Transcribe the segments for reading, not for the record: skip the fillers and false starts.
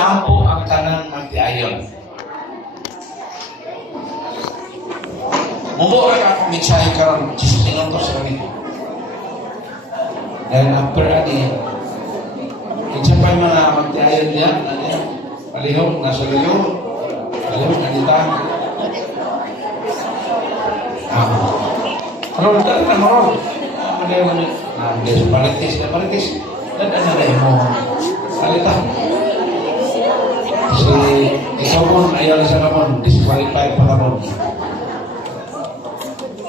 Ampo ang tanang magtiayon. Mubo rin ako mensahe karon 10 minutos sa kanito. Dahil after kinsa pa yung mga magtiayon niya, palihog, nasa lihog, palihog, nanita. Marol, dali na marol. Balitis. Dali na mo. Salita. Kasi ikaw po, ayaw na sa kamon, disqualified pa kamon.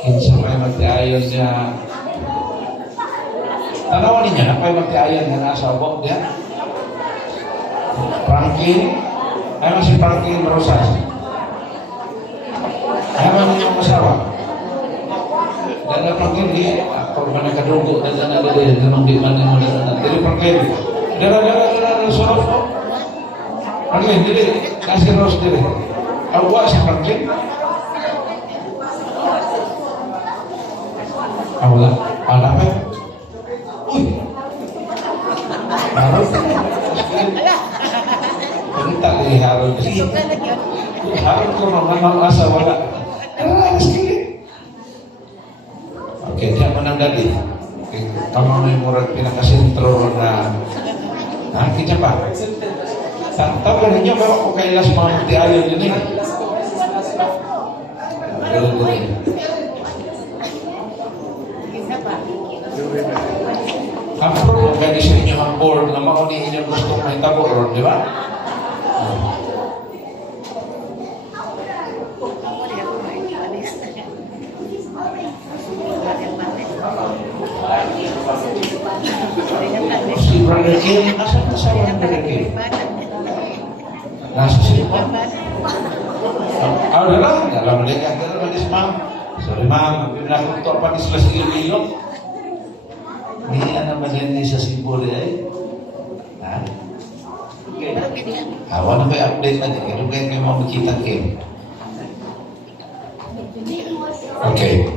Kinsa kayo magtiayon niya. Tanawan niya, na kayo magtiayon niya nasa abok niya. Franklin, ayaw si Franklin Rosas. Ayaw niya yung asawa. Dada Franklin, di, ako ba nakadugo, dada na dada, ganun di man mo dada. Dili Franklin, dada, sorot mo. Franklin, dili, kasi Rose dili. Awa si Franklin. Wala, wala pa. Uy! Harold. Pagkita ni Harold. Harold ko naman asa, wala. Okay, diyan mo nang dali. Kamu may murag pinakasentro na kita pa. Tawagan ninyo ba ako kailas mga magtiayon yun eh? Approve kaya sa inyo ang board na maunihin yung gusto may tabo ron, di ba? Si Brother Kim, asan na sa Brother Kim? Nasa siya. Wala lang. Alam mo lang. Alam mo ma'am. Sorry ma'am. Pinakunto pa ni sila sa Iloilo. Hindi naman yan sa Cebu eh. Ha? Awan na ba update natin? Kaya kayo kayo makikita kayo. Okay.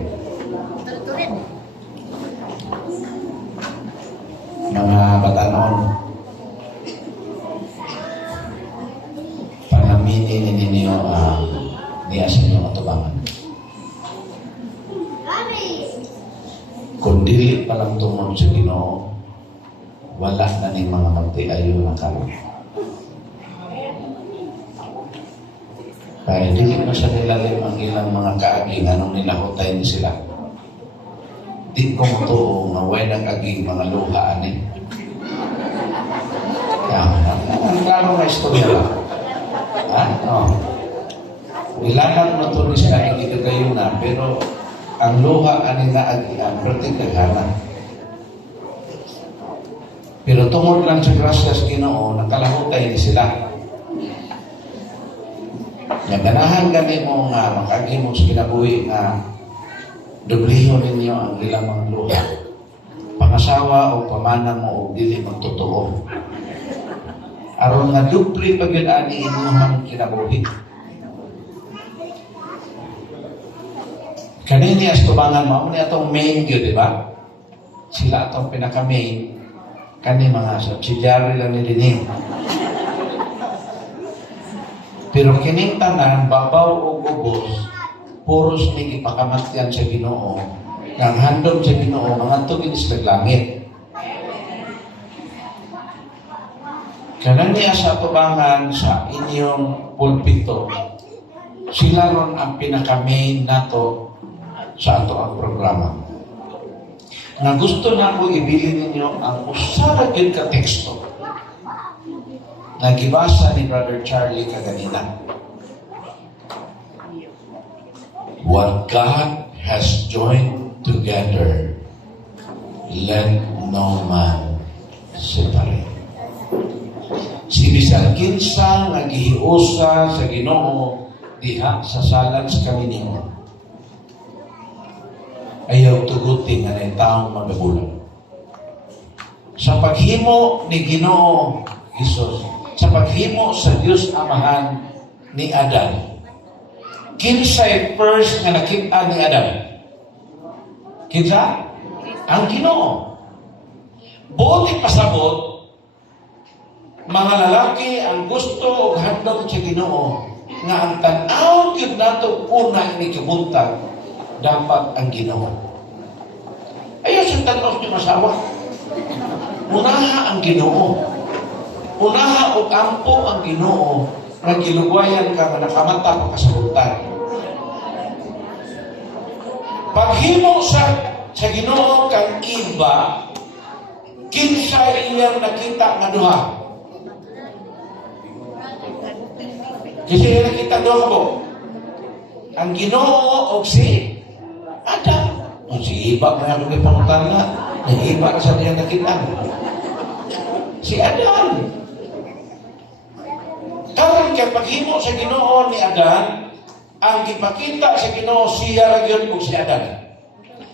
Mga batanon. Panaminin ninyo niya sa inyong atubangan. Kung dili pa lang tungod sa Ginoo, wala na ning mga magtiayo na karon. Kaya dili na sa nilalim ang ilang mga kaaging anong ninahutay ni sila. Di ko mo nga way nag-aging mga luha ani. Ang klaro na istorya lang. Ilangan mo ito ni sila ikikagayo na, pero ang luha ani na agian, perti kagana. Pero tungod lang sa grasyas Ginoo, nakalahutay ni sila. Yang ganahan gani mo nga, makagi mo sa kinabuhi nga, dubliho ninyo ang ilang mga luha. Pangasawa o pamana mo o dili magtotoo. Aron nga dupli pag yun ani inyong kinabuhi. Kanini as tubangan mo, ni atong main yun, di ba? Sila atong pinaka-main, kani mga subsidiary lang nilinig. Pero kining tanan, babaw o gubos, puros may ipakamatyan sa Ginoo, nang handom sa Ginoo, mga tugin sa langit. Kanani sa tubangan sa inyong pulpito, sila ron ang pinaka-main nato sa ato ang programa. Na gusto na ko ibili ninyo ang usara yun ka teksto na gibasa ni Brother Charlie kaganina. What God has joined together, let no man separate. Si bisan kinsa nga gihiusa sa Ginoo diha sa salan sa kaminingon, ayaw tugutin nga na taong magabulan. Sa paghimo ni Ginoo Jesus, sa paghimo sa Diyos Amahan ni Adan, kinsay first nga nakita ni Adan? Kinsa? Ang Ginoo. Buti pasabot, mga lalaki ang gusto o handog sa Ginoo nga ang tan-aw gyud nato una ini kibuntag dapat ang Ginoo. Ayaw sa tan-aw ni masawa. Unaha ang Ginoo. Unaha og ampo ang Ginoo nga gilugwayan ka nga nakamata pa kasabutan. Paghimo sa Ginoo kang iba, kinsa iyang nakita nga duha. Kasi iyang nakita duha ka po. Ang Ginoo o si Adam. O si iba na yung pangutan nga. Ang iba sa iyang nakita. Si Adam. Karon kay paghimo sa Ginoo ni Adan, ang gipakita sa Ginoo siya ra gyud ug si Adan.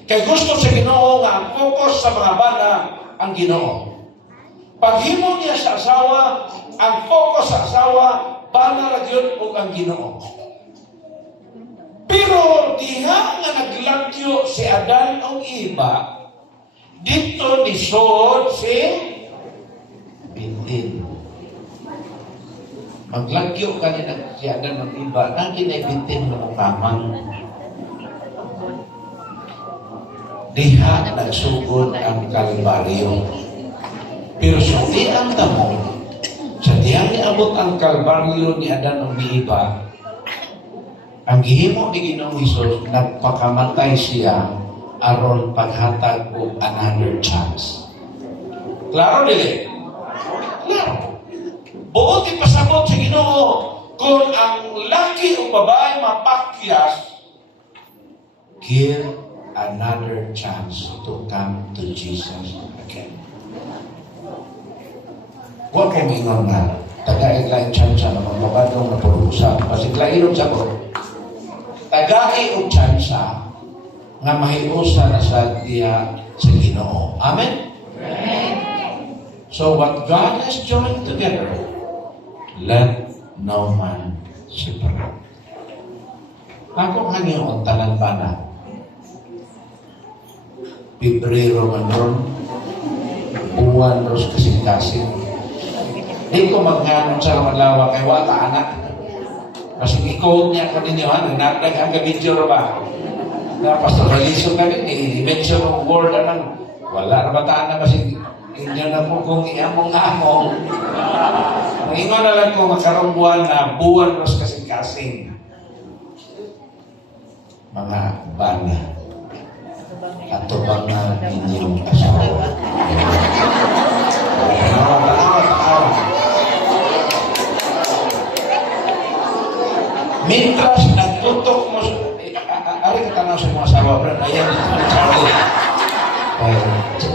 Kay gusto sa Ginoo nga ang focus sa mga bana ang Ginoo. Paghimo niya sa asawa, ang focus sa asawa bana ra gyud ug ang Ginoo. Pero diha nga naglagyo si Adan og iba, dito ni Sod si Bintin. Maglagyo ka ni siya ng iba, na kinaibitin mo kamang diha nagsugod ang Kalbaryo. Pero sa diyang tamo, sa diyang iabot ang Kalbaryo ni Adan o ni iba, ang gihimo ni Ginoong Hesus, nagpakamatay siya aron paghatag o another chance. Klaro dili? Klaro. Buot ipasabot sa Ginoo kung ang laki o babae mapakyas, give another chance to come to Jesus again. Huwag kong ingon nga, taga-iglaing chance na magbabadong na pag-usap. Pasiglain sa ko, taga-i o chance nga mahiusa na sa diya sa Ginoo. Amen? Amen. So what God has joined together, let no man separate. Ako ngayon, talang bana. Pebrero man ron, buwan ros kasing-kasing. Di ko magngano sa lawa kay wata anak. Kasi i-code niya ko ninyo, nagnadag ang gabidyo ba? Na pastoralism kami, i-mention ng word anang, wala na bataan na kasi inyo na po kung iamong-among. Ingon na lang ko makarong buwan na buwan ros kasing-kasing. Mga bana, atubang na inyong asawa. Tanawa. Mintras nagtutok mo, ari ka tanaw sa mga asawa, ayan, Charlie.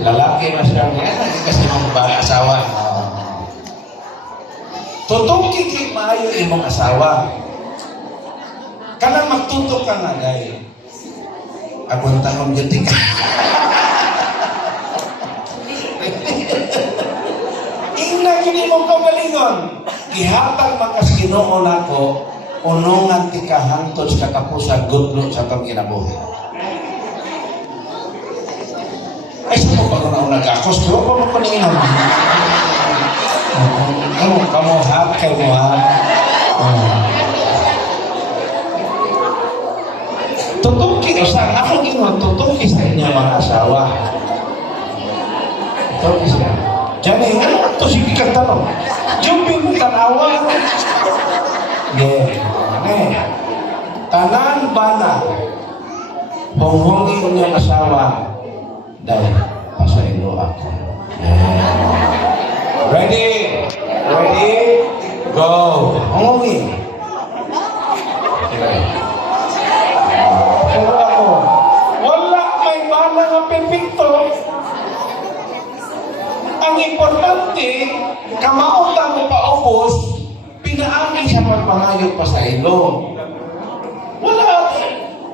Lalaki mas Charlie, kasi mga asawa. Tutukin kay maayo imong asawa. Kanang magtutok ka nga, gay. Agwang tahong yun ka. Ingna kini mong kagalingon. Ihatag makas Ginoo nako, unungan ti kahantod sa kapusan gudlo sa tong kinabuhi. Ay, sa mo pa na nag-akos, di ba mo paningon? Kamu hat kay mo ha. Tutuki, o saan ako ingon, tutuki sa inyo mga asawa. Tutuki siya. Diyan eh, ito si Pikat tanong. Jumping mo tanawa. Tanan bana, honghongin mo niyang asawa, dahil pasaylo ako. Ready? Ready? Go! Honghongin. Pero ako, wala may bana nga perfecto. Ang importante, kamautang mo paubos, pinaangin siya pagpangayot pa sa ilo.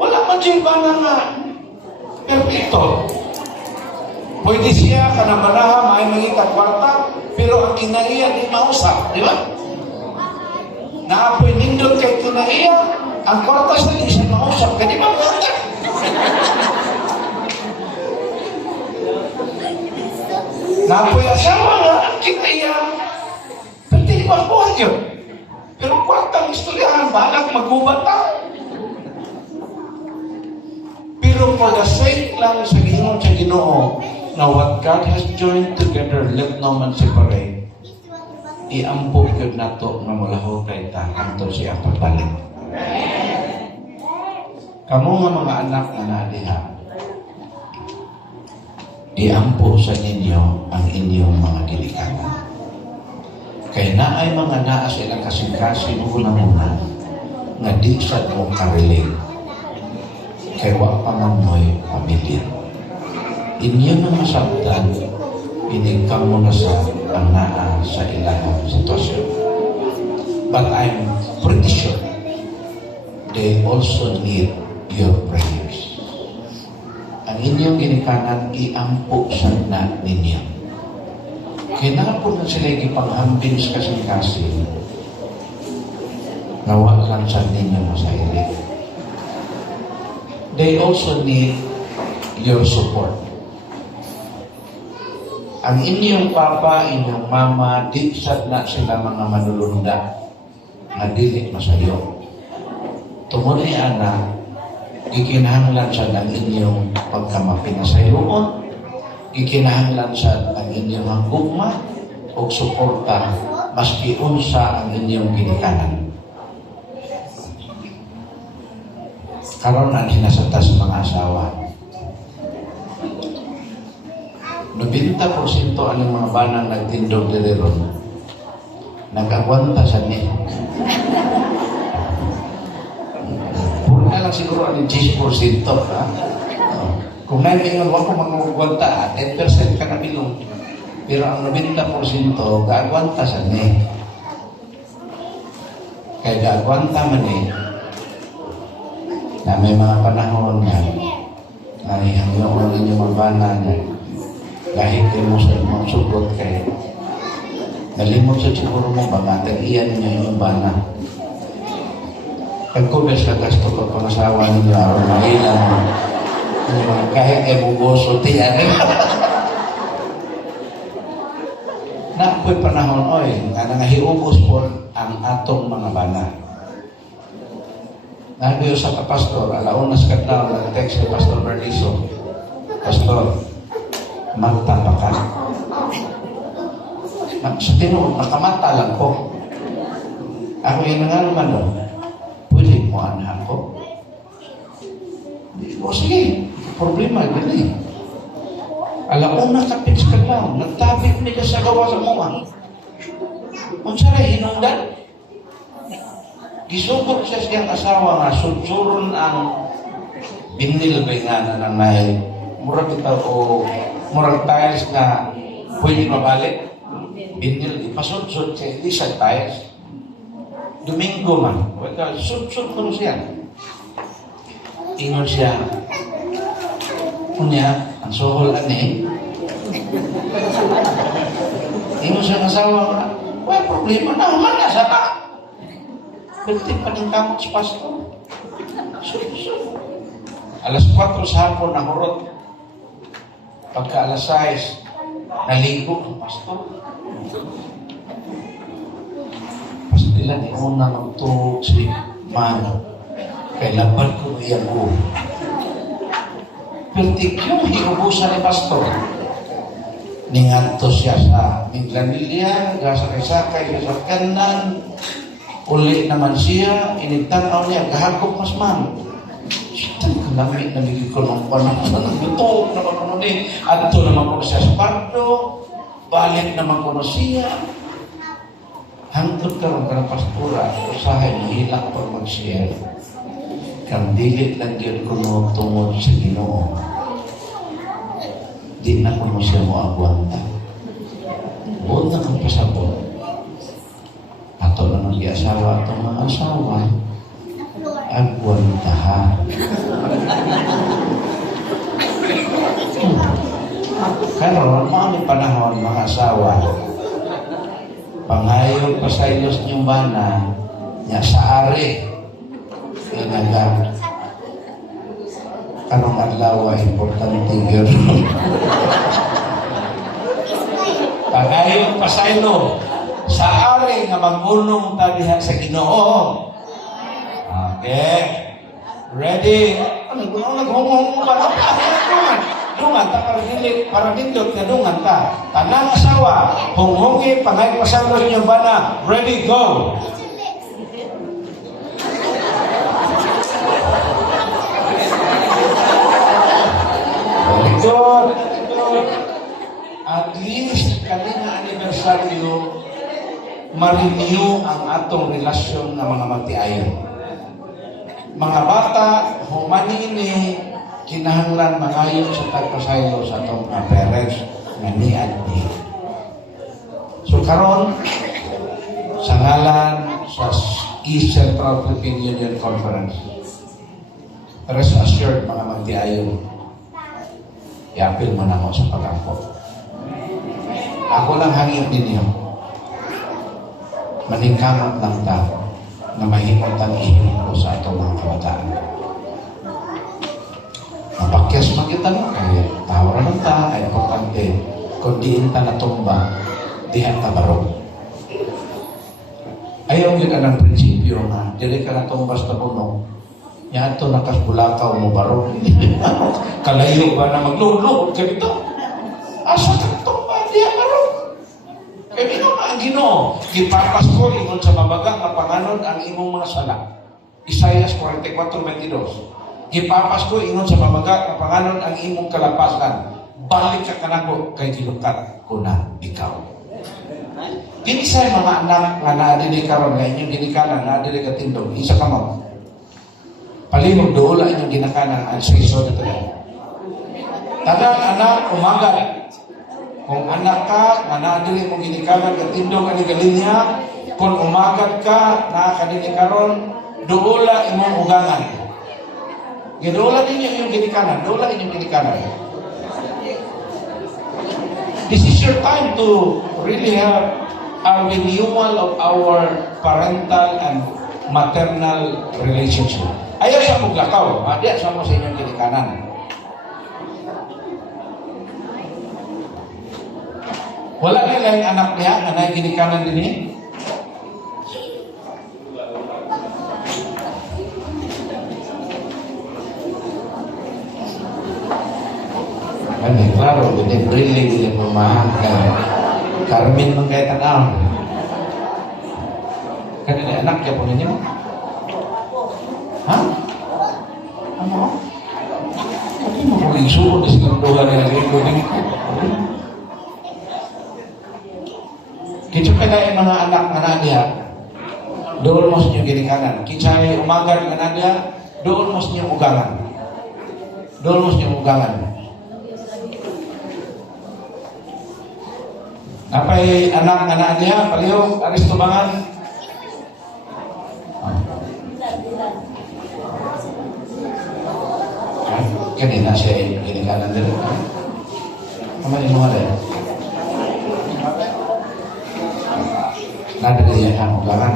Wala man siya bana nga perfecto. Pwede siya kanamanaha, may mangita kwarta, pero ang kinaiya di mausap, di ba? Naapoy nindot kay kinaiya, ang kwarta sa di siya mausap, kaya di ba kwarta? Naapoy asawa nga, ang kinaiya, buhat yun. Pero kwartang istoryahan, balak maghubat ta. Pero for the sake lang sa Ginoo sa Ginoo, na what God has joined together, let no man separate. Iampo yun na to na mulaho kay ta, kanto siya pagbalik. Kamu nga mga anak na nadiha, iampo sa ninyo ang inyong mga ginikanan. Kaya na ay mga naa silang kasing-kasing muna nga di sad mo kariling. Kaya wa pa man mo'y pamilya. Inyo na masabdan, inikang mo na sa ang naa sa ilang sitwasyon. But I'm pretty sure they also need your prayers. Ang inyong ginikanan, iampo sa na ninyo. Kaya na po na sila ipanghambing sa kasing-kasing, nawa lang sa ninyo masailit. They also need your support. Ang inyong papa, inyong mama, di sad na sila mga manulunda na dili masayo. Tungod ni anak, ikinahanglan sa ang inyong pagkamapinasayoon, ikinahanglan sa ang inyong hangugma o suporta maski unsa ang inyong ginikanan. Karon ang hinasata sa mga asawa. 90% ang mga banang nagtindog diri ron nag-agwanta sa ni. Puro na lang siguro ang 10%, ha? Kung naintingan mo ko mag-agwanta, 10% ka na bilong. Pero ang 90% gaagwanta sa ni. Kaya gaagwanta man na may mga panahon na ay hanggang ang inyong mga bana na kahit kayo mo sa mga sugot kayo nalimot sa siguro mo ba iyan niya yung bana pagkubes ka gasto ka pangasawa ninyo o mailan kahit kayo bugoso tiyan na ako'y panahon nga nangahiubos po ang atong mga bana. Nabiyo sa kapastor, alaunas ka na, nag-text ni Pastor Berniso, Pastor, magtapa ka. Sa tinuod, nakamata lang ko. Ako yung nangaluman doon, pwede mo anak ko? O sige, problema, gani. Alauna kapit ka lang, nagtabit nila sa gawa sa mga. Kung saray, hinungdan, gisugod siya siyang asawa nga, sudsuron ang binilbay nga na ng nahin. Murag ito o murag tiles na pwede mabalik. Binil, ipasudsud siya, hindi siya tiles. Domingo man, sudsud ko siya. Ingon siya, kunya, ang suhol ani. Ingon siya ng asawa nga, wala problema na, humana sa pa. Berarti paningkamot si Pastor. Alas 4 sa hapon na hurot. Pagka alas 6, naligo ang Pastor. Pastilan, una magtuhog si Mano. Kaya laban ko iyan ko. Berarti yung hiubusan ni Pastor. Ninganto siya sa Minglanilya, gasakay-sakay, sa kanan, uli naman siya, initanaw niya, gahagok mas man. Siyang kanami, nabigay ko ng panahon. Ito, naman ko nun Adto naman ko siya sa pardo. Balik naman ko siya. Hangtod ka lang ka ng pastura. Usahay, mahilak pa mag-share. Kang dilit lang yun ko tungod sa Ginoo. Di na ko siya mo agwanta. Buod na kang pasabot. Ato na ng asawa, itong mga asawa, agwantahan. Karon, mga panahon, mga asawa, pangayog pasayos niyong bana, niya sa ari, inaga, karong adlaw, importante yun. Pangayog pasaylo, sa ari, Usahay nga mag-unong ta diha sa Ginoo. Okay. Ready? Ano naghungong ba? Dungan ta para dindot na dungan ta. Tanang asawa, hunghungi pangay pasangos niyo ba na? Ready, go! Very good. At least kanina anibersaryo, ma-renew ang atong relasyon ng mga magtiayon. Mga bata, humanini, kinahanglan mangayon sa tagpasaylo sa atong mga parents nga ni at ni. So karon sa ngalan sa East Central Philippine Union Conference, rest assured mga magtiayon, i-appeal mo na ako sa pag-ako. Ako lang hangin ninyo. Maningkamot lang ta na mahimot ang ihimot ko sa itong mga kabataan. Mapakyas magitan mo, kaya tawaran ng ta, ay importante. Kung diin ta natumba, dihan ta barong. Ayaw yun ang prinsipyo na, dili ka natumba sa bunong, yan ito nakasbulakaw mo barong. Kalayo ba na maglulog ka dito? Asa ka natumba, dihan barong. Kaya ino ang Ginoo, gipapas ko ingon sa mabaga nga panganon ang imong mga sala. Isaias 44:22. Gipapas ko ingon sa mabaga nga panganon ang imong kalapasan. Balik ka kanako kay gilukat ko na ikaw. Dili say mga anak nga naadili karon nga inyong ginikanan, naadili ka tindog, isa ka mo. Palihog doon inyong ginakanan ang sa iso dito na. Tagang anak umaga. Kung anak ka, nga naadili mong ginikanan, katindong ka ni Galinya, kung umagat ka, nakakadili karon, doula imong ugangan. Doula ninyo inyong ginikanan, doula inyong ginikanan. This is your time to really have a renewal of our parental and maternal relationship. Ayaw sa muglakaw, adiya sa mo sa inyong ginikanan. Wala nila yung anak niya na naiginikanan din niya. Ano, klaro, really mamahal ka. Carmen mong kaya tanaw. Kanina anak niya po ninyo? Ha? Ano? Ano mo kung isuod na silang doha na naging Kitsa pala yung mga anak nga nadya, doon mo sa inyong ginikanan. Kitsa yung umagar nga nadya, doon mo sa inyong ugangan. Doon mo sa inyong ugangan. Napay anak nga nadya, palihog, aristubangan. Kanina siya yung ginikanan din. Kamarin mo nga rin. Nada dia yang ulangan.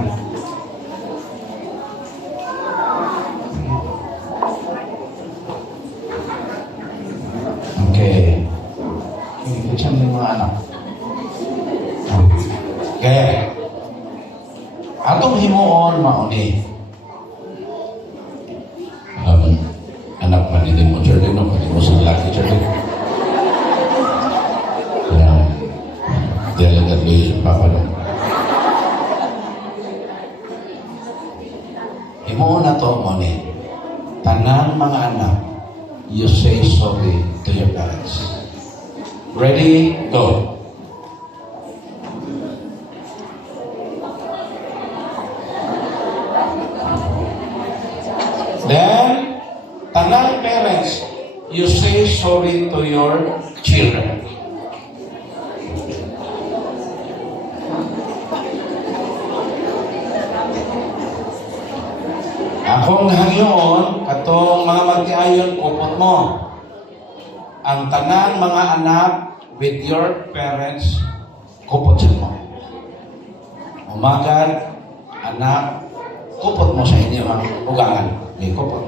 Oke. Ini macam ni mga anak. Okay. Atong himuon mauni. Anak manilin mo cerdik no, pati mo sa laki cerdik. Dia lihat di papa dong. Imo na to mo ni tanang mga anak, you say sorry to your parents. Ready? Go. Then, tanang parents, you say sorry to your children. Akong hangyon, katong mga magtiayon, kupot mo. Ang tanang mga anak with your parents, kupot sa mo. Umagat, anak, kupot mo sa inyo ang ugangan. May kupot.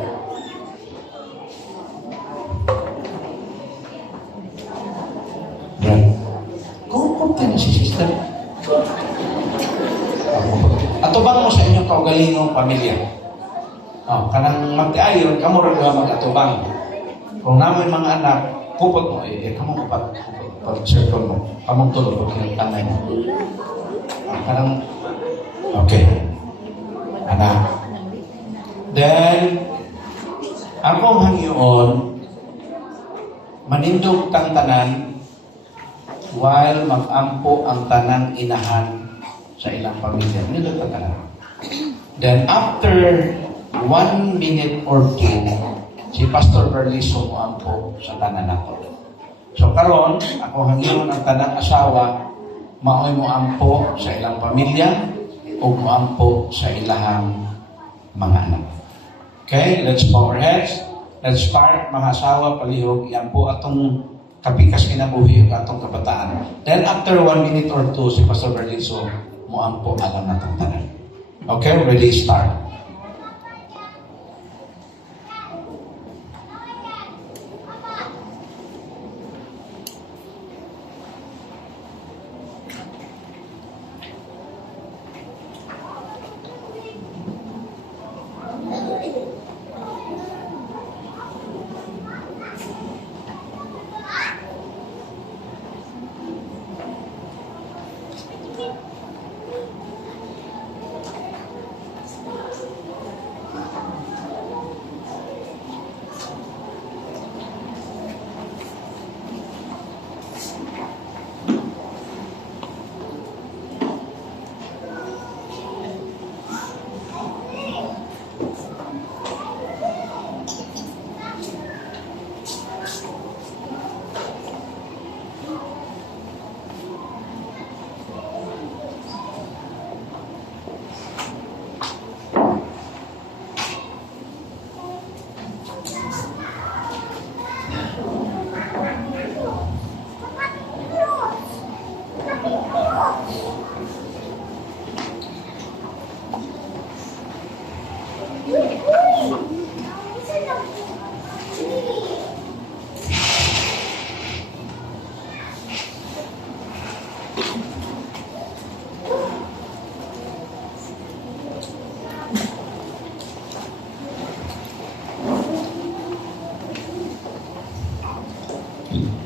Kupot ka na si sister. mo sa inyong kaugalingong pamilya. Kanang magtiayon, kamo rin nga mag-atubang. Kung namin mga anak, kupot mo, kamo pag-circle mo, kamong tulog, pag kinagtanay mo. Kanang, okay. Anak. Then, akong hangyoon, manindog tang tanan, while mag-ampo ang tanang inahan sa ilang pamilya. Manindog tang tanan. Then, after 1 minute or 2, si Pastor Berliso mo ampo sa tanan ako. So karon, ako hangyoon ang tanang asawa, maoy mo ampo sa ilang pamilya o mo ampo sa ilahang mga anak. Okay, let's bow our heads. Let's start, mga asawa, palihog, yan po atong kapikas kinabuhi o atong kabataan. Then after 1 minute or 2, si Pastor Berliso mo ampo alam na itong tanan. Okay, ready, start.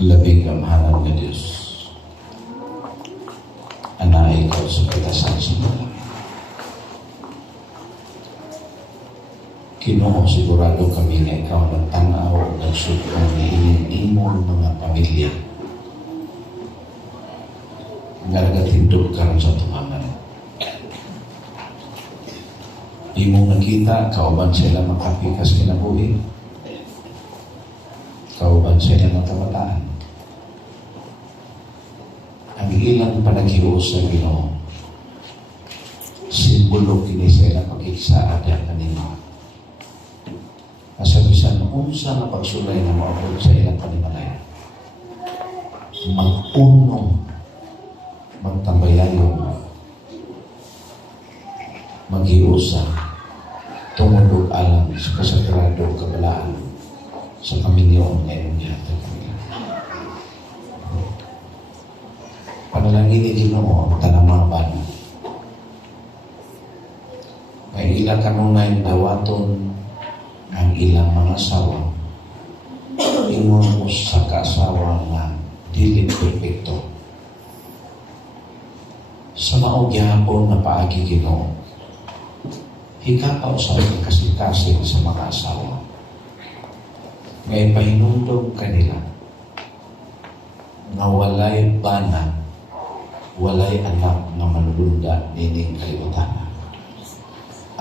Labing kamahalan ng Diyos. Anay ko sa pagkasal sa mga. Kinoo sigurado kami na ikaw nagtanaw o nagsugong na ininimon mga pamilya. Nagagatindog ka rin sa tumangan. Di mo nakita, kauban sila makapikas kinabuhi. Kauban sila ng kabataan. Ang ilang panaghiuos sa Ginoo, simbolo kini sa ilang pag-iksaada kanina. Kasabisan, unsa na pagsulay na maabot sa ilang panimalay. Mag-unong, magtambayayong, maghiusa, tungod alam sa kasagrado kabalaan sa kaminyoon ngayon niya. Panalangin ni Ginoo ang tanang mga bana. Kaya ilang kanunay dawaton ang ilang mga asawa. Ingon mo sa kaasawa nga dili perfecto. Sa maog yapon na paagi Ginoo, hikaw sa kasing-kasing sa mga asawa. Ngayon pahinundong kanila na walay bana, walay anak na manulunda nining kalibutan.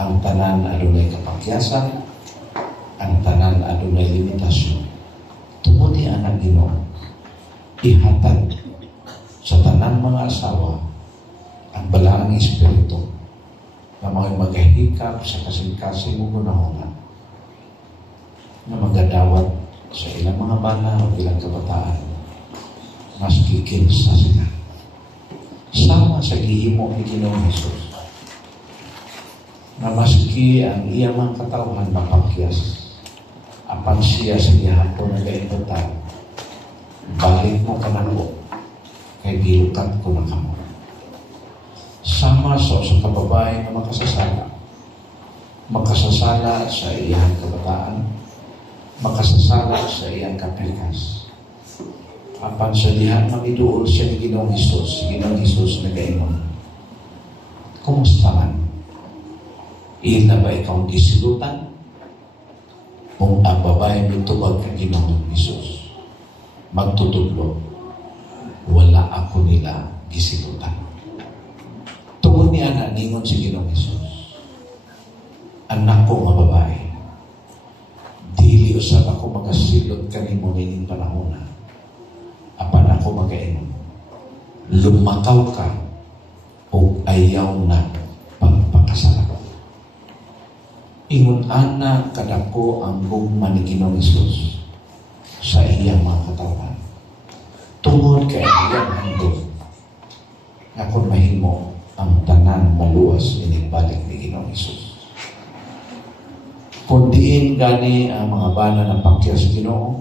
Ang tanan adunay kapakyasan, ang tanan adunay limitasyon. Tungod ni anak Ginoo, ihatag sa tanan mga asawa ang balaang espiritu na mga magahikap sa kasing-kasing mo gunahongan na magadawat sa ilang mga bana o ilang kabataan mas kikinsa sila. Sama sa gihimo ni Ginoong Hesus na maski ang iyang katawan mapakyas apan siya sa gihapon na kaibutan, balik mo ka na ko kay gilukat ko na kamo. sama sa kababae na makasasala. Makasasala sa iyang kabataan, makasasala sa iyang kapilikas. Apan sa diha, magiduol siya ni Ginoong Hesus. Ginoong Hesus nag-ainom. Kumusta man? Ila ba ikaw gisilutan? Kung ang babae mitubag ka Ginoong Hesus, magtutudlo, wala ako nila gisilutan. Tungod niya na, ningon si Ginoong Hesus, anak ko nga babae, dili usab ako magasilot kanimo nining panahon na. Apan ako magainom. Lumakaw ka o ayaw na pagpakasala. Ingon ana kadako ang gugma ni Ginoong Hesus sa iyang mga katawan. Tungod kay iyang handog nga kung mahimo ang tanan maluwas inibalik ni Ginoong Hesus. Kung diin gani ang mga bana ng pakyas sa Ginoo,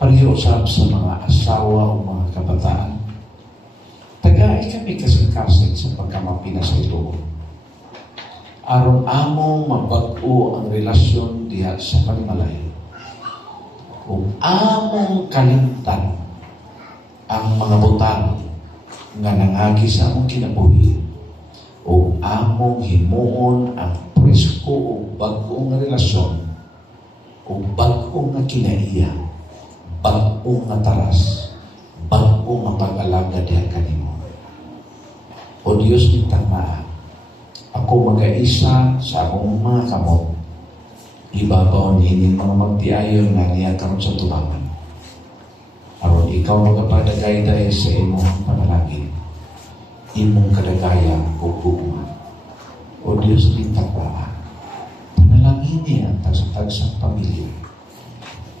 pag-iusap sa mga asawa o mga kabataan, tagay kami kasing-kasing sa pagkamapina sa ito. Aron among mabag-o ang relasyon diha sa panimalay. Kung among kalimtan ang mga butang nga nangagi sa among kinabuhi, o among himuon ang presko o bag-o nga relasyon, o bag-o nga kinaiya, bag-o nga taras, bag-o nga pag-alaga diha kanimo. O Diyos nitama, ako mag-aisa sa akong mga kamot, ibabaw niinin mga magtiayon nga niya karon sa tubangan. Aron ikaw magapadagay dahil sa imong panalangin, imong kadagaya o gugma. O Diyos nitama, panalangin ang tagsang pamilya.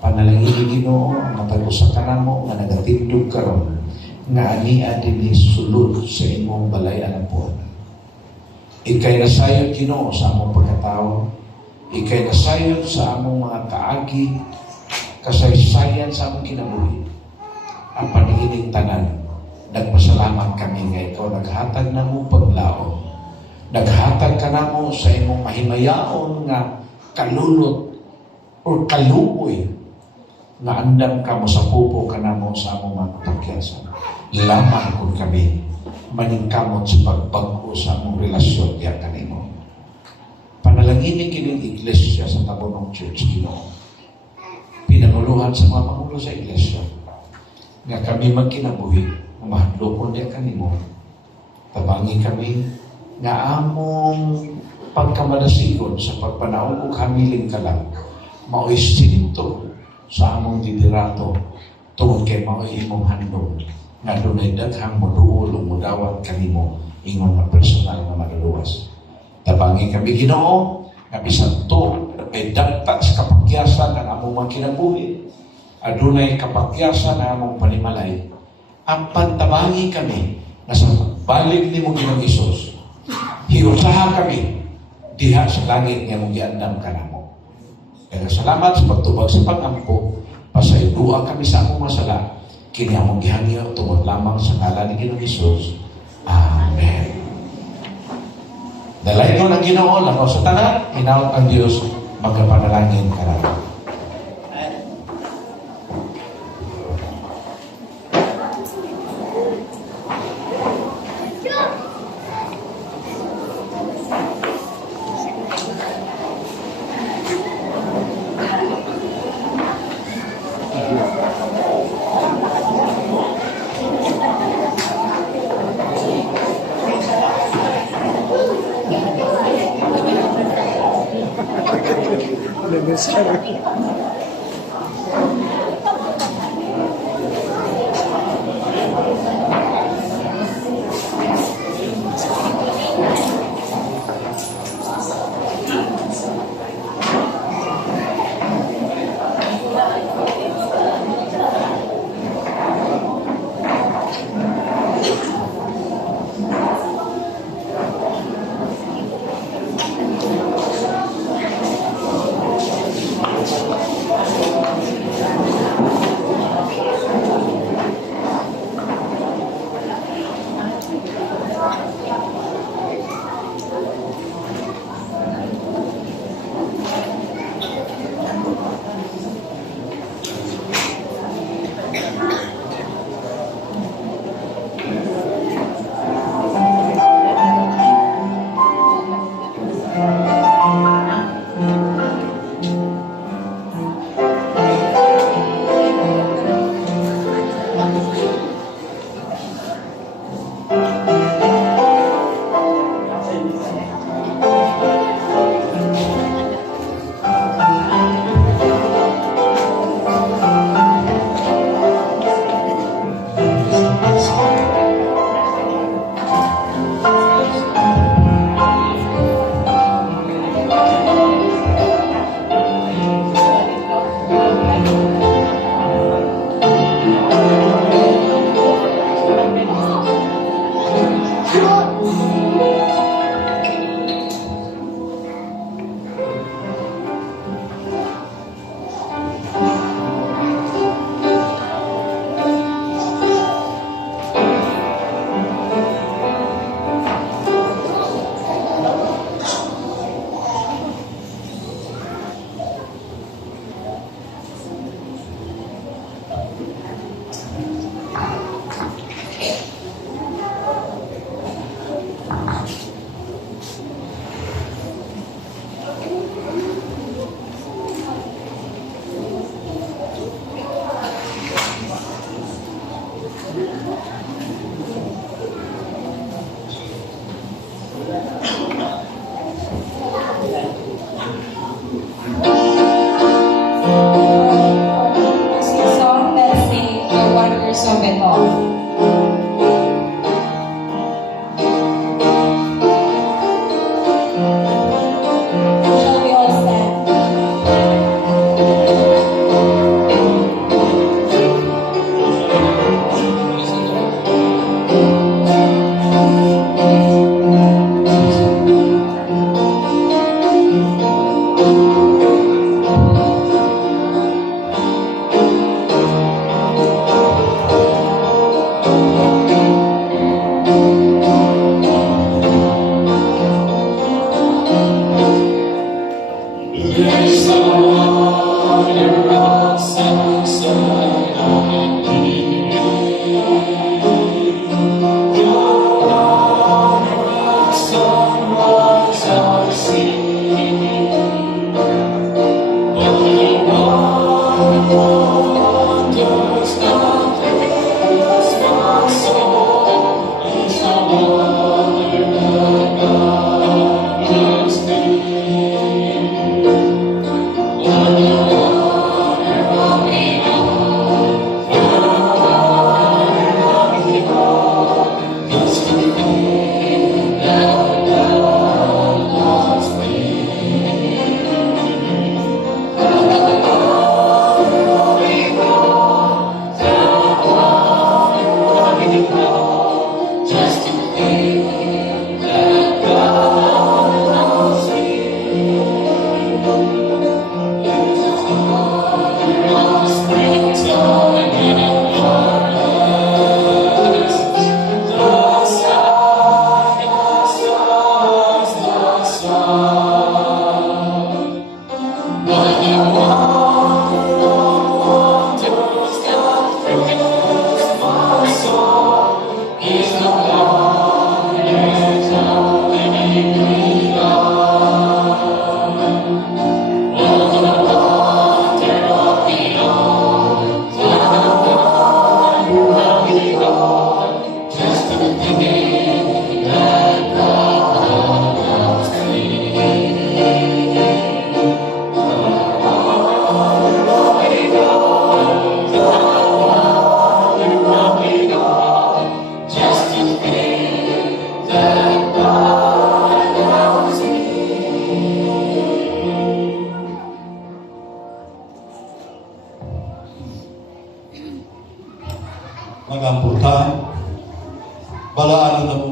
Panalangin Ginoo ang matag-usa ka namo nga nagatindog karon nga ania dinhi sulod sa imong balay anapon. Ikay nasayod Ginoo sa among pagkatao, ikay nasayod sa among mga kaagi, kasaysayan sa among kinabuhi. Ang panigining tanan, nagpasalamat kami nga ikaw naghatag namo paglaom. Naghatag ka namo sa imong mahimayaon nga kalulot o kaluoy nga andam ka mo sa pupo ka namo sa among mga kapagyasan. Lamang kung kami maningkamot sa pagbago sa among relasyon diya kanimo. Panalangin kining iglesia sa Tabunong Church Ginoo. Pinanguluhan sa mga pangulo sa iglesia nga kami magkinabuhi, mahadlokon diya kanimo. Tabangi kami nga among pagkamadasigon sa pagpanaog ug hamiling ka lang, mao'y sinto sa among didirato tungod kay mao'y imong handog nga dunay daghang moduol o mudawat kanimo ingon nga personal nga maduluwas. Tabangi kami Ginoo nga bisan to ay dagta sa kapakyasan ang among mga kinabuhi, adunay kapakyasan ang among panimalay. Apan tabangi kami nga sa balik nimo Ginoong Hesus, hiusaha kami diha sa langit nga mong giandam ka namo. Kaya salamat sa pagtubag sa pag-ampo, pasayudua kami sa among masala, kini among gihangyo tungod lamang sa ngalan ni Ginoong Hesus. Amen. Dalay ko ng Ginoo, lakaw sa tanan, hinaot ang Diyos, magkapanalangin ka naman.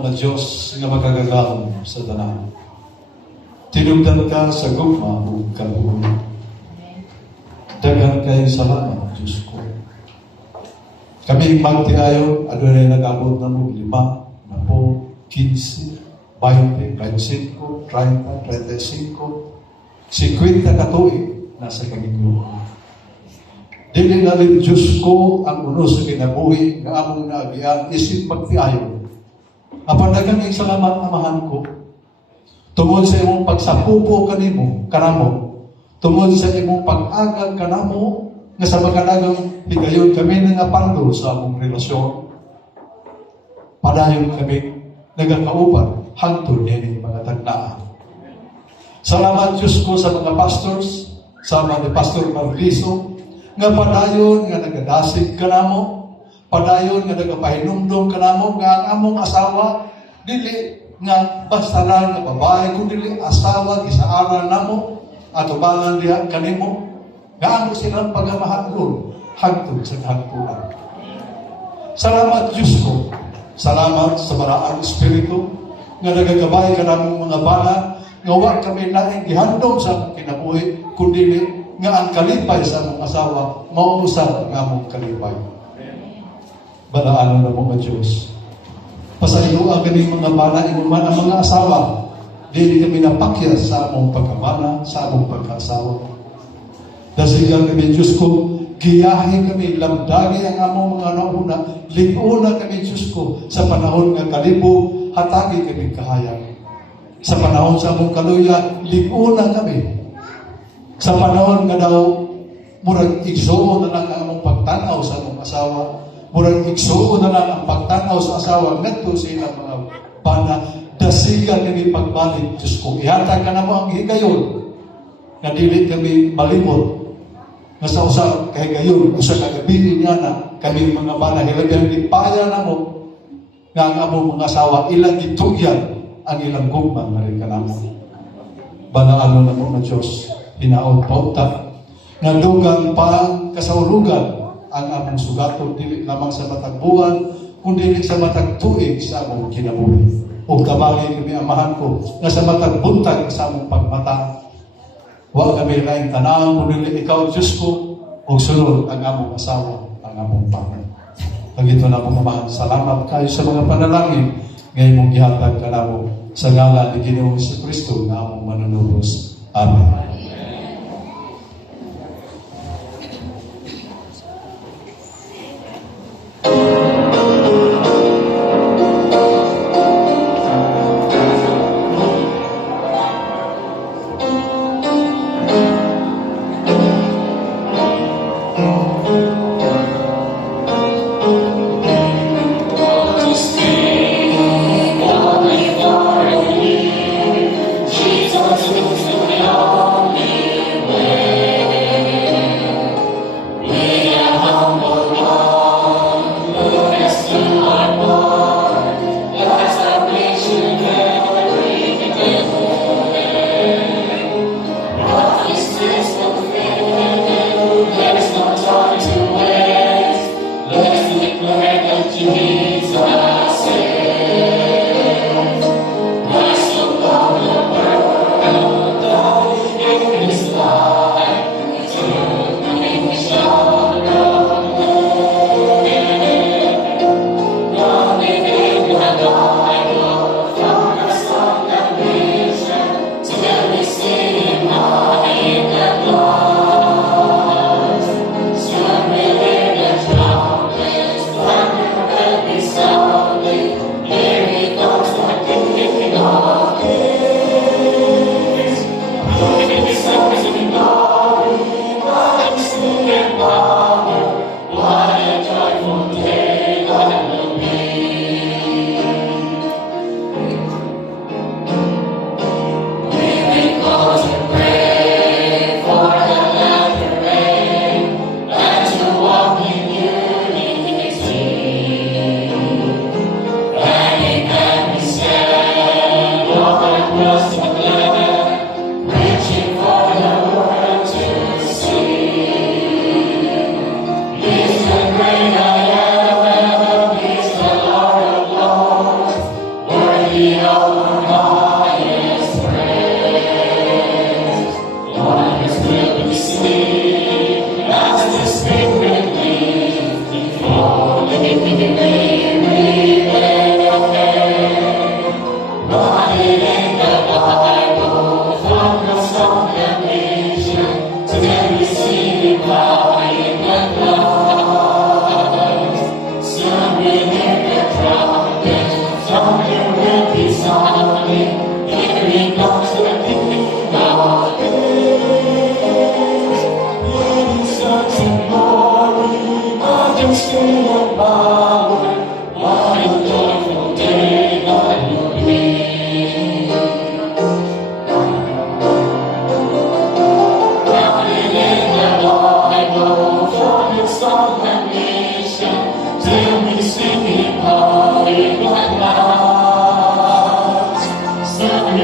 mga Diyos nga magagagawin sa tanan. Tinugdan ka sa gugma o kaluoy. Daghang kayo salamat, Diyos ko. Kami magtiayon, adunay nag-abot na mo 5, 10, 15, 25, 30, 35, 50 katuig nasa Panginoon. Dili na rin Diyos ko ang uno sa kinabuhi nga among naagian isip magtiayon. Apan daghang salamat amahan ko. Tungod sa imong pagsapupo kanamo, tungod sa imong pag-agag kanamo, nga sa magkanagang higayon kami nga pando sa among relasyon. Padayon kami nagakauban hangtod nining mga tagnaan. Salamat Diyos ko sa mga pastors, sama ni Pastor Marliso, nga padayon nga nagadasig kanamo, padayon nga nagapahinumdum kanamo, nga ang among asawa, dili nga basta lang nga babae, kundi asawa, isaaran namo, at ubangan diha kanimo, nga amo silang pagamahalon hangtod sa kahagpuan. Salamat Diyos ko, salamat sa maraang Espiritu, nga nagagabay ka namong mga bana, nga wa kami laing gihandom sa among kinabuhi, kundi nga ang kalipay sa among asawa, mauusan ang among kalipay. Balaan na mga Diyos. Pasayloan kami mga bana, inuman ang mga asawa, dili kami napakyas sa among pagkamana, sa among pagkasawa. Dasigan kami, Diyos ko, giyahe kami, lamdagi ang among mga nauna, liguna kami, Diyos ko, sa panahon nga kalibog, hatagi kami kahayag. Sa panahon sa among kaluya, liguna kami. Sa panahon nga daw, murag igsuo na lang ang among pagtanaw sa among asawa, murag igsuo na lang ang pagtanaw sa asawa, ngadto sa ilang mga bana, dasigan kami pagbalik, Diyos ko. Ihatag ka na mo ang higayon, na dili kami malimot, nga sa usap kahigayon, usa kagabi niya na kami mga bana, hilagyan ipaya na mo, nga ang among mga asawa, ilang itugyan ang ilang gugma na rin ka naman. Banaano na mo na Diyos, hinaot-pauta, nga dugang pang kasaulugan ang among sugaton, dili lamang sa matag buwan, kundi sa matag tuig sa among kinabuhi. O kabali kami amahan ko, nga sa matag buntag sa among pagmata, wa kami laing tanaw, kundi ikaw Diyos ko, o sunod ang among asawa, ang among pangit. Pagito na po amahan, salamat kayo sa mga panalangin, ngayon mong gihatag ka na mo sa ngalan ni Ginoong Jesucristo na among manunubos. Amen.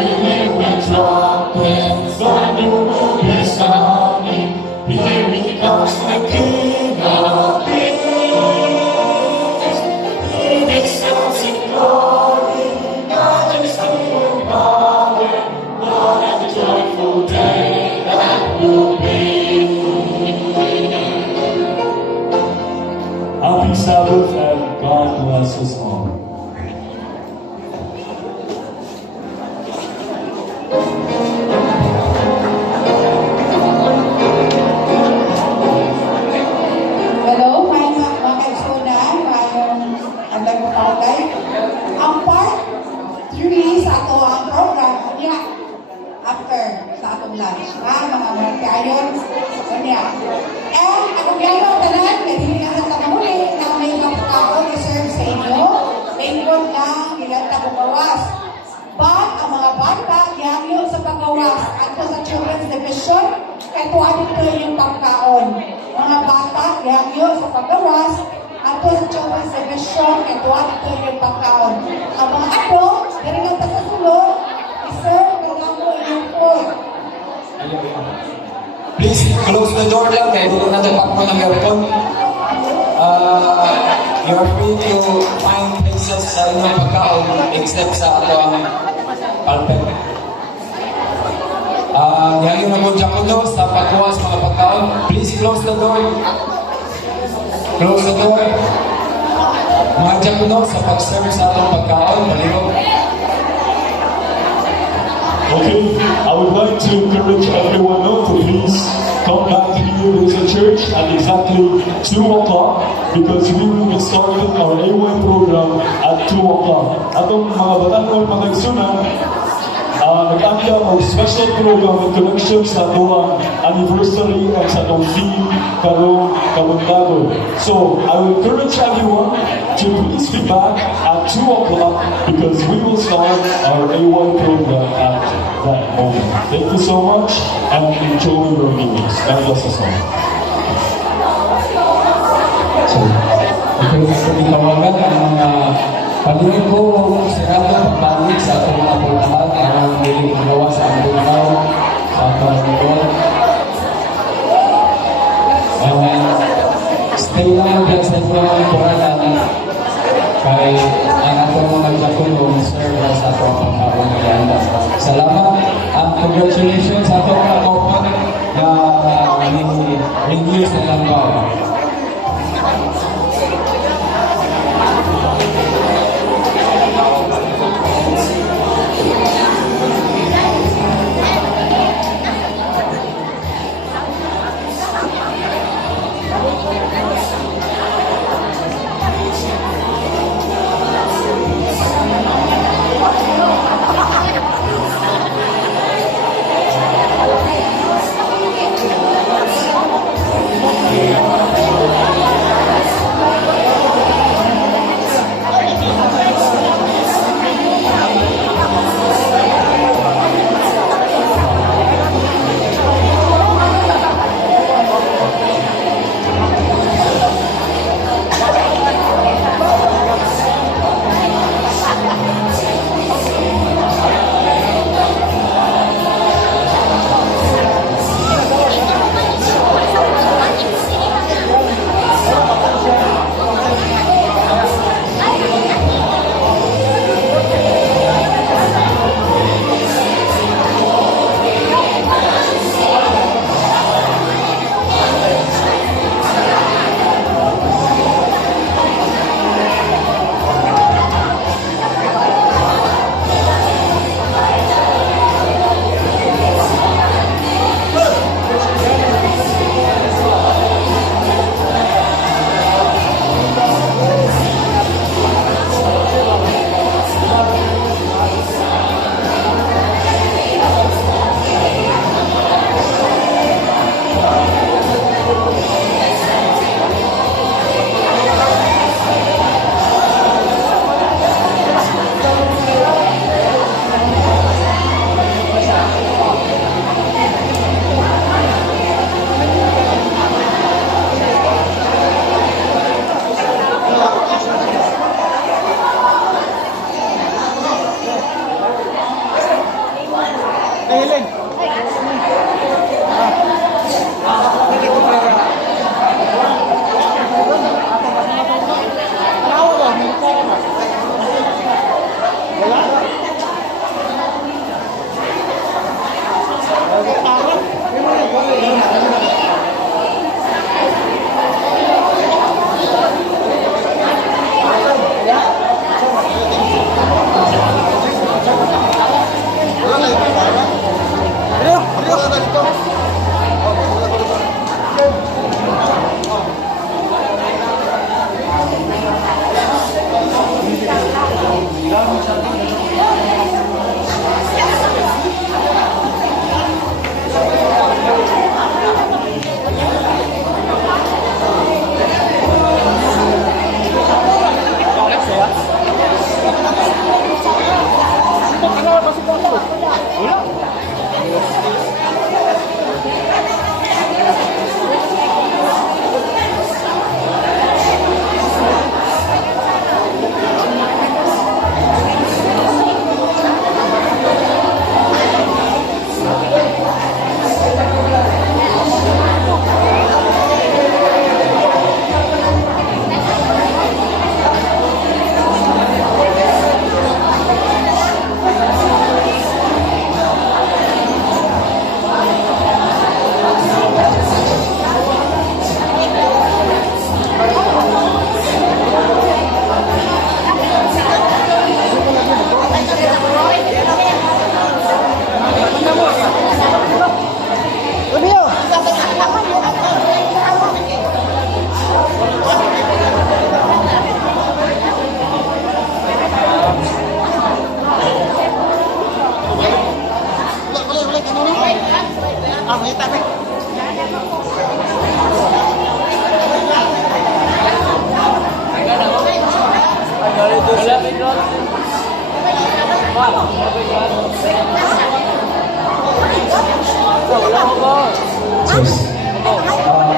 hear when trumpets are new sounding. Here he comes the King of Kings. Here he sounds in glory, majesty and power. What a joyful day that will be. Happy Sabbath and God bless us all. Hello, mga kaigsunan, mayong andag mo kaulay. Ang part 3 sa ato ang program, kunya, after sa atong lunch. Mga markayon, kunya. And akong yayo, tanan, naghihingahan sa kamuli na may kapakaon reserve sa inyo. Tingkod lang, ilan na bumawas. But ang mga bata, yamyo sa paggawas. Ato sa Children's Division, ito dito yung pagkaon. Mga bata, yamyo sa paggawas. Ato sa Children's Division, ito dito yung pagkaon. Ang mga adults, dali nga sa sulod, iserve kailangan mo yung food. Please close the door lang kaya dito natin pakmo ng aircon. You're free to find places sa inyong pagkaon except sa ato ang pulpit. Nihagin na mo dyan kuno sa pagkuha sa mga pagkaon. Please close the door. Close the door. Mga dyan kuno sa pag-serve sa atong pagkaon. Palihog. Okay, I would like to encourage everyone now to please come back here to the church at exactly 2 o'clock because we will be starting our A1 program at 2 o'clock. Atong mga batang mga igsunan, nag-anda our special program in connection sa atong anniversary at sa atong theme karong kabuntagon. So, I will encourage everyone to please be back at 2 o'clock because we will start our A1 program at that moment. Thank you so much and enjoy your meetings. God bless us all. So, ito yung pagkitawagan ang mga pagawin ko sirado pagbalik sa atong mga pultahan ang hindi magawa sa atong tao sa atong mga stay lang dyan sa itong mga kuratan kay ang atong mga jakulong serve sa atong pagkawin na ganda. Salamat at congratulations sa atong mga kaupan na renew sa lambaw.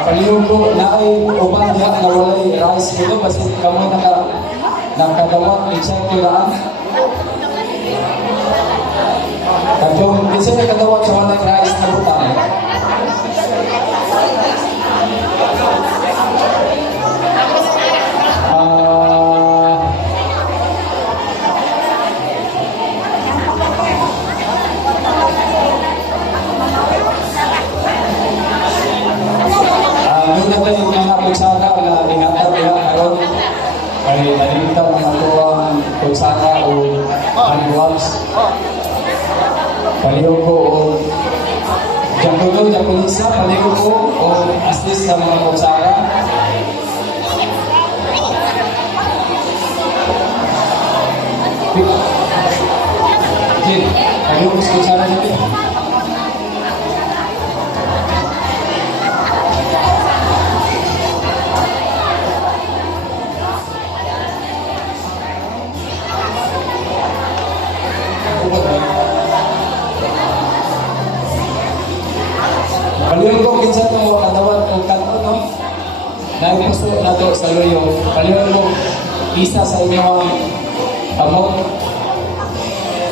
Palihog ko na ay uban diha na walay rice dito kasi kamo nakadawat i-check ko lang. Kadto kasi nakadawat sa walay rice na butang. Muna tayo yung mga kutsara na ingatan nila karon ay nalimitaw ng atuang kutsara o hand gloves. Palihog ko o jakulisa, palihog ko o aslis ng mga kutsara. Jin, palihog ko sa kutsara dito. Palihog ko kinsa to kadawat o kanto no? Naipuso na to sa loyo. Palihog ko isa sa inyong amok.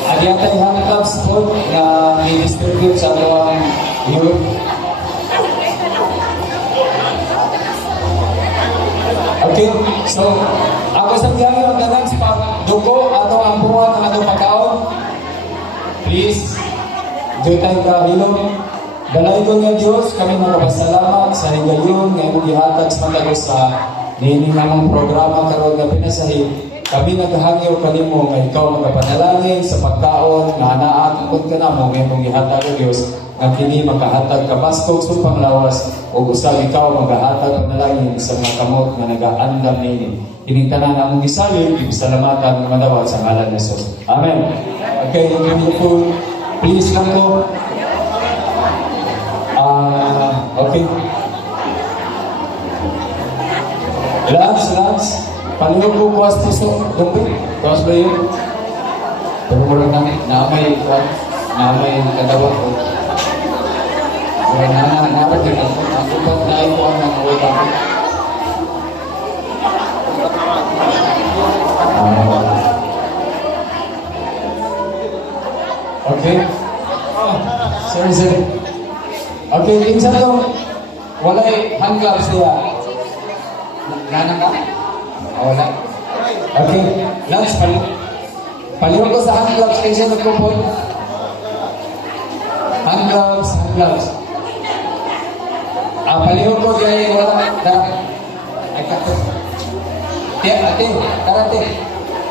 Adyatay hand gloves po na i-distribute sa ating youth. Okay, so ako sa tiyan yung tanan sa pagduko ato ang buwan ng atong pagkaon. Please, doon tayo kahilom. Dalay ko nga Diyos, kami magpasalamat sa higayon nga imong gihatag sa matagos sa nining namang programa karon nga pinasahi. Kami naghangyo kanimo nga ikaw magapanalangin sa pagkaon nga anaa tungod kanamo nga imong gihatag o Dios nga kini makahatag ka bastog sa panglawas o usab ikaw magahatag panalangin sa mga kamot nga nagaandam nini. Kining tanan among gisalin, gisalamatan nga dawat sa ngalan ni Jesus. Amen. Okay, beautiful. Please lang po. Okay. Lance, palihog ko kuwas puso, dumpi, kuwas ba yun? Pero murag naamay kadawa ko. Murag naamay din ako ba't naipuan ng uwi kami? Okay. Sorry. Okay, minsan to, walay hand gloves niya. Nana ka? Wala. Okay, Lance, palihog ko sa hand gloves, kasi nagpupon. Hand gloves. Palihog ko, kaya wala. Tara. Ay, kato. Ate, karate.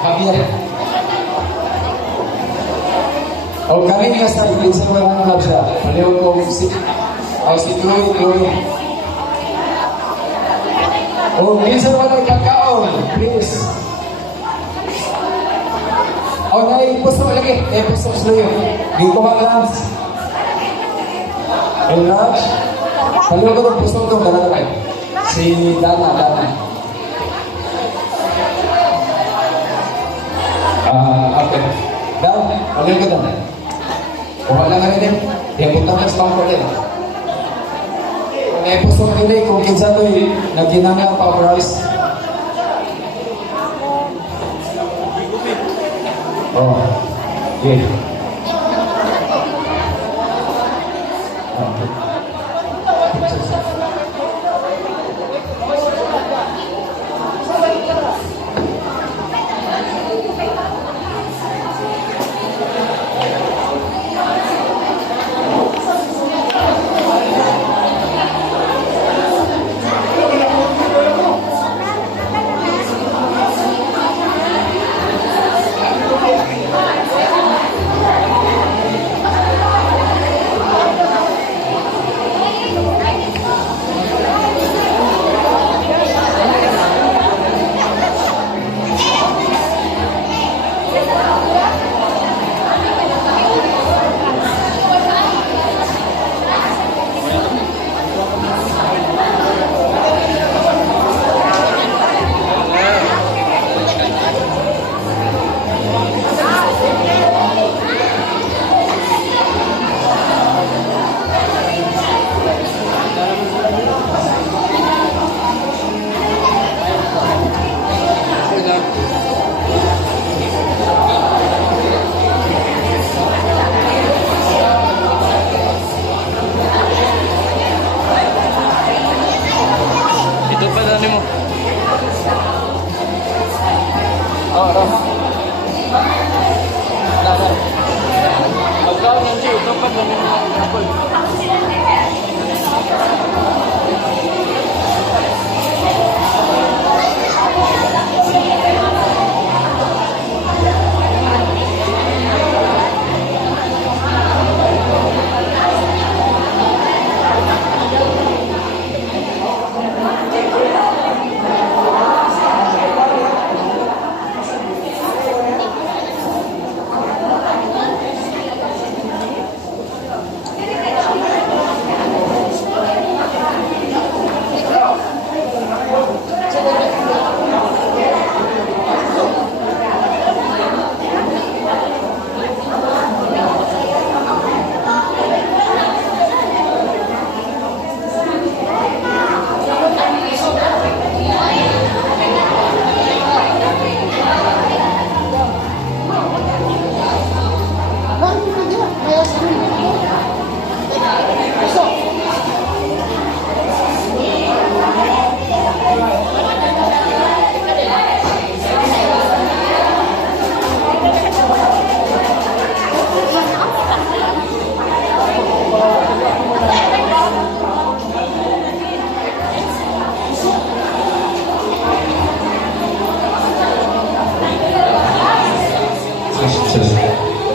Javier. O kami nga sa pinsan mo ang love siya. Palihog ko si Chloe. O pinsan mo ng kakaon, please. O naipusto lagi. Naipusto sa iyo. Dito ka Lance. O Lance. Palihog ko ng pusto ito. Dala kayo. Si Dana. Okay. Dan, palihog ko doon. Kuha lang nga rin. Iabot na sa pangko rin. Kung episode nila, kung kinsa to'y nagkinanga pa price. Oh. Yeah.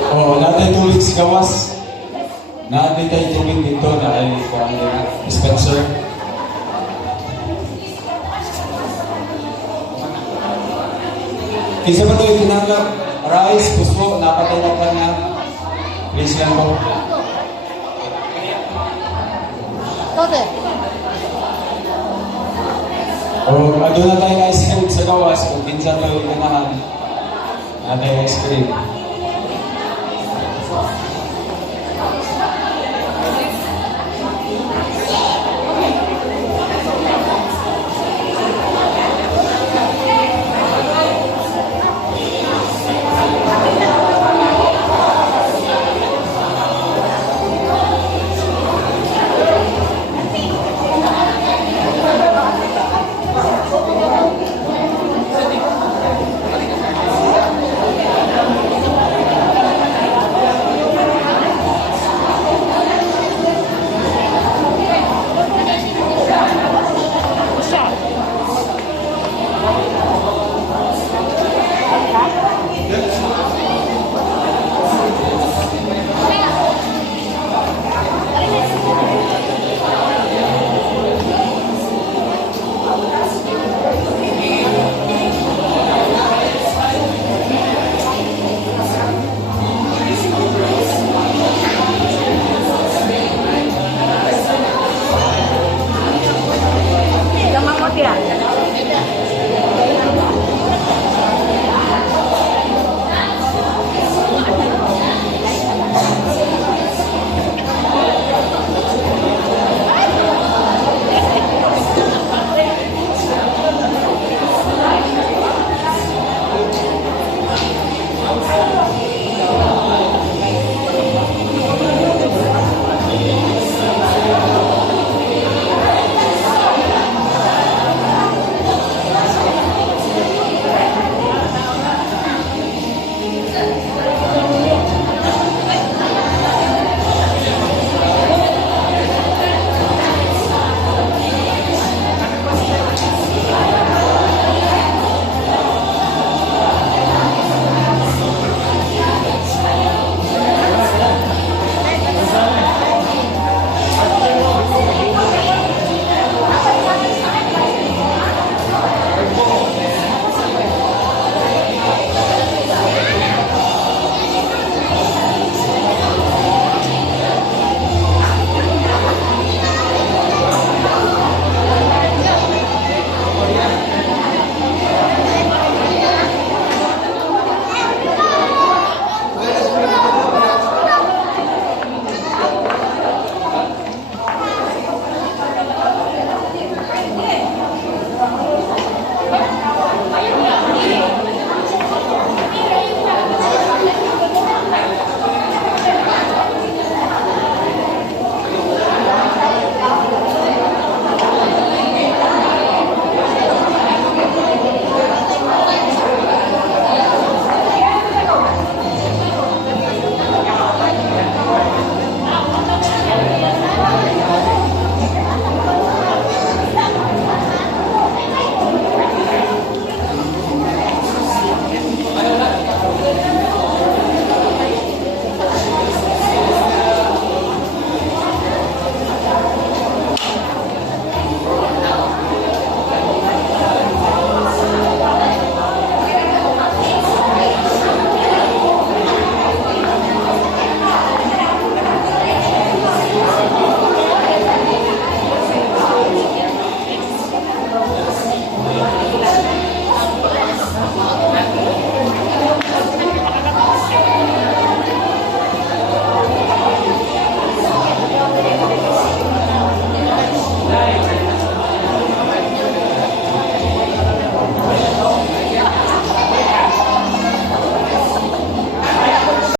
Oh, natay tubig sa gawas. Natay tayo tubig dito na ay dispenser. Isa pa ito yung tinanggap. Rice, puso, napatay na ka niya. Please lang po. O, doon na tayo ice cream sa gawas. Kung pinsan tayo yung ganahan. Natay ice cream.